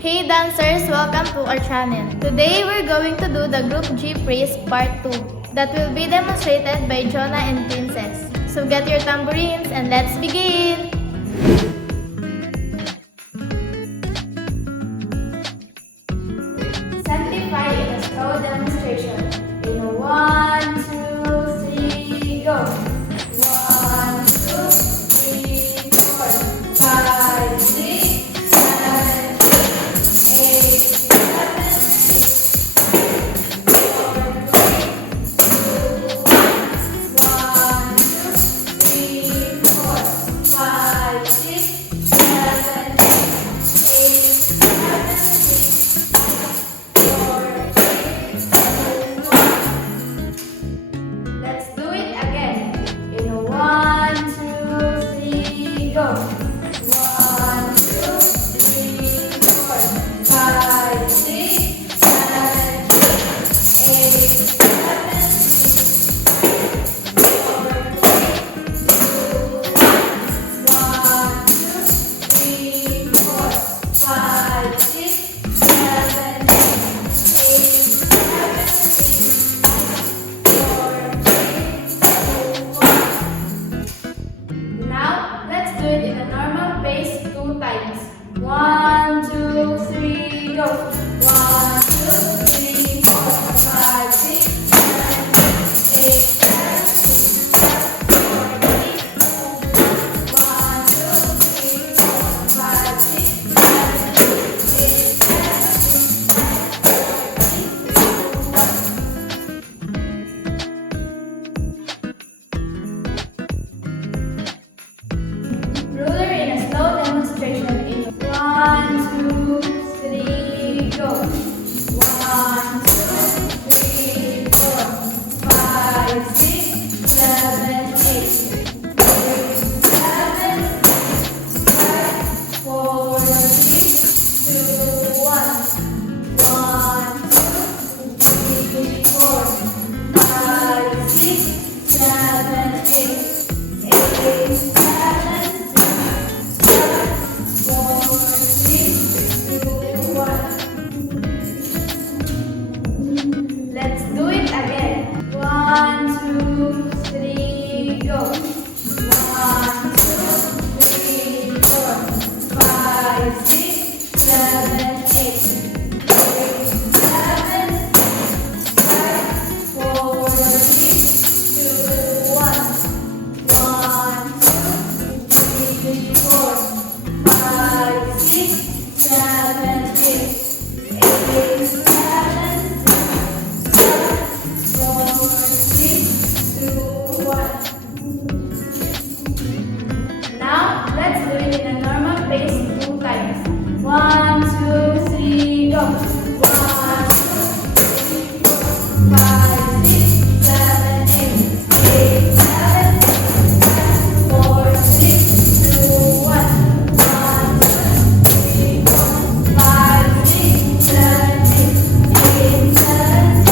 Hey dancers, welcome to our channel. Today we're going to do the Group G Praise Part 2 that will be demonstrated by Jonah and Princess. So get your tambourines and let's begin! Sanctify in a slow demonstration. In a 1, 2, 3, go! 1, 2, 3, 4, 5, 6, 7, 8, 7, 6, 4, 3, 2, 1, 2, 3, 4, 5, 6, 7, 8, 7, 6, 4, 3, 2, 1. Let's do it again. In a 1, 2, 3, go. 1, 2, 3, 4, 5, 6, 7, 8, 7, 6, 4, 3, 2, 1, 2, 3, 4, 5, 6, 7, 8, 7, 6, 4, 3, 2, 1. Now, let's do it in a normal pace 2 times. 1, 2, 3, go. 1, 2, 3, 4, 5, 6, 7, 8, 7, 6, 4, 3, 2, 1, 2, 3, 4, 5, 6, 7, 8, 7, 6, 5, 4, 3, 2, 1. Ruler in a slow demonstration in 1, 2, 3, go. 1, 2, 3, 4, 5, 6, 7, 8, 7, 5, 4, 3, 2, 1. 1, 2, 3, 4, 5, 6, 7, 8, 8, 7, 4, 3, 2, 1. Let's do it again. 1, 2, 3, go. 1, 2, 3, 4, 5, 6, 7, 8, 8, 7, 6, 5, 4, 3, 2, 1. 1, 2, 3, 4, 5, 6, 7, 8, 8, 7, 6, 4, 3, 2, 1. Now, let's do it in a normal pace 2 times. 1, 2, 3, go. 1, 2, 3, 4, 5, 6, 7, 8, 8, 7, 6, 4, 3, 2, 1. 1, 2, 3, 4, 5, 6, 7, 8, 8, 7,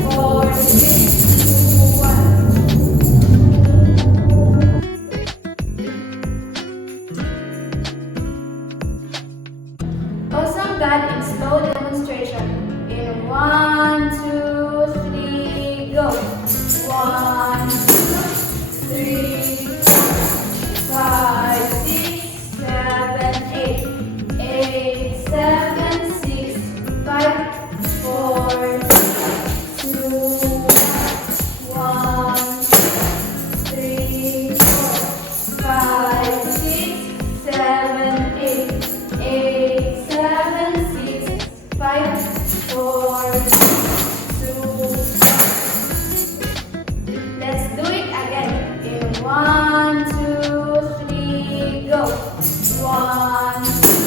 6, 4, 3, 2, 1. Awesome God in slow demonstration. In 1, 2, 3, go. 1, 2, 3, 5, 6, 7, 8, 8, 7, 6, 5, 4, 2, 1, 3, 4, 5, 6, 7, 8, 8, 7, 6, 5, 4, 2. Let's do it again. In 1, 2, 3, go. 1, 2,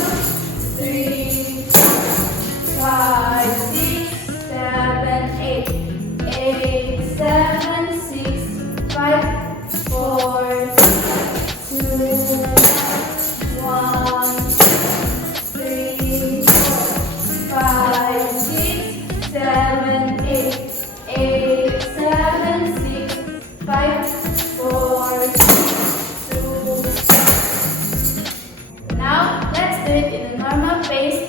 3, 5, 6, 7, 8, 8, 7, 6, 5, 4, 2, 1, 3, 4, 5, 6, 7, 8, 8, 7, 6, 5, 4, 2. Now, let's do it in a normal pace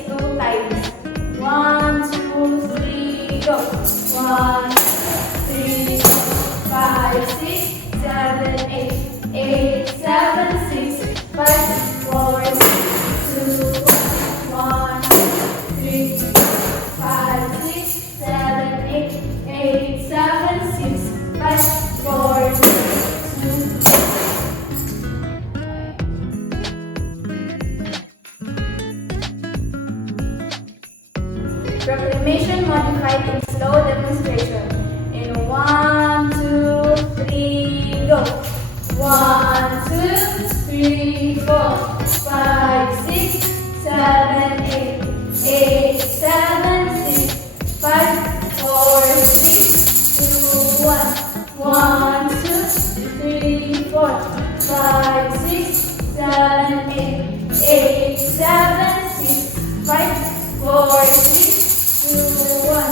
Proclamation Modified in slow demonstration. In 1, 2, 3, go. 1, 2, 3, 4, 5, 6, 7, 8. 8, 7, 6, 5, 4, 6, 2, 1. 1, 2, 3, 4, 5, 6, 7, 8. 8, 7, 6, 5, 4, 6, 2, 1.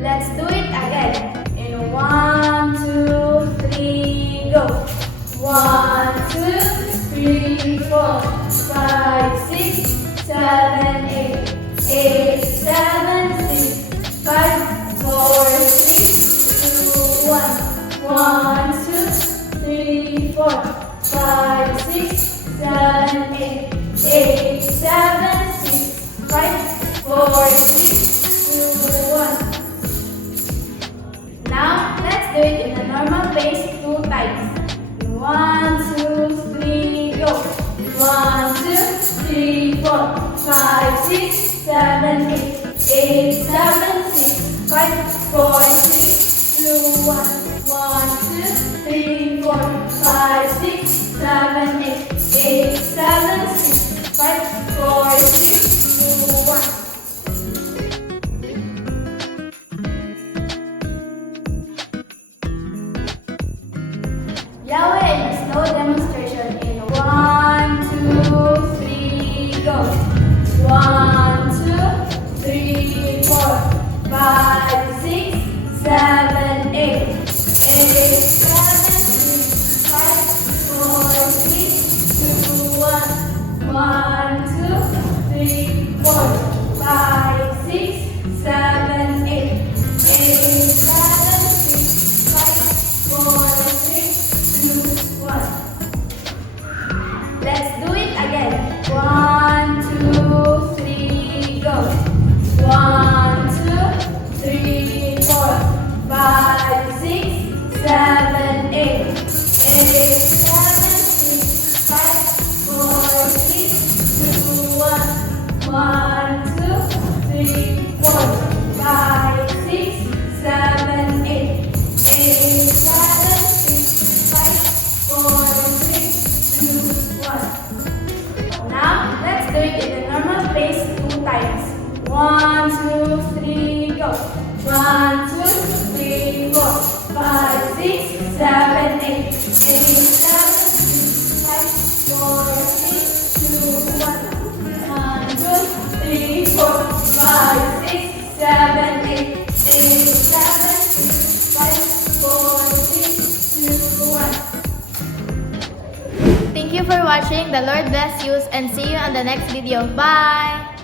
Let's do it again. In 1, 2, 3, go. 1, 2, 3, 4, 5, 6, 7, 8. 8, 7, 6, 5, 4, 6, 2, 1. 1, 2, 3, 4, 5, 6, 7, 8. 8, 7, 6, 5, 4, 6, 2, 1. Now, let's do it in a normal pace 2 times. 1, 2, 3, go. 1, 2, 3, 4, 5, 6, 7, 8. 8, 7, 6, 5, 4, 6, 2, 1. 1, 2, 3, 4, 5, 6, 7, 8. 8, 7, 6, 5, 4, 6, 2, 1. Yahweh in a slow demonstration in 1, 2, 3, go. 1, 2, 3, 4, 5, 6, 7, 8. 8, 7, 6, 5, 4, 6, 2, 1. 1, 2, 3, 4, 5, 6, 7, 8. 8, 7, 6, 5, 4, 6, 2, 1. Let's do it again. 1, 2, 3, go. 1, 2, 3, 4, 5, 6, 7, 8. 8, 7, 6, 5, 4, 6, 2, 1. 1, 2, 3, 4, 5, 6, 7, 8. 8, 7, 6, 5, 4, 6, 2, 1. Now, let's do it in a normal pace 2 times. 1, 2, 3, go. 1, 2, 3, 4, 5, 6, 7, 8. 8, 7, 6, 5, 4, 6, 2, 1. 1, 2, 3, 4, 5, 6, 7, 8. 8, 7, 6, 5, 4, 6, 2, 1. Thank you for watching. The Lord bless you and see you on the next video. Bye!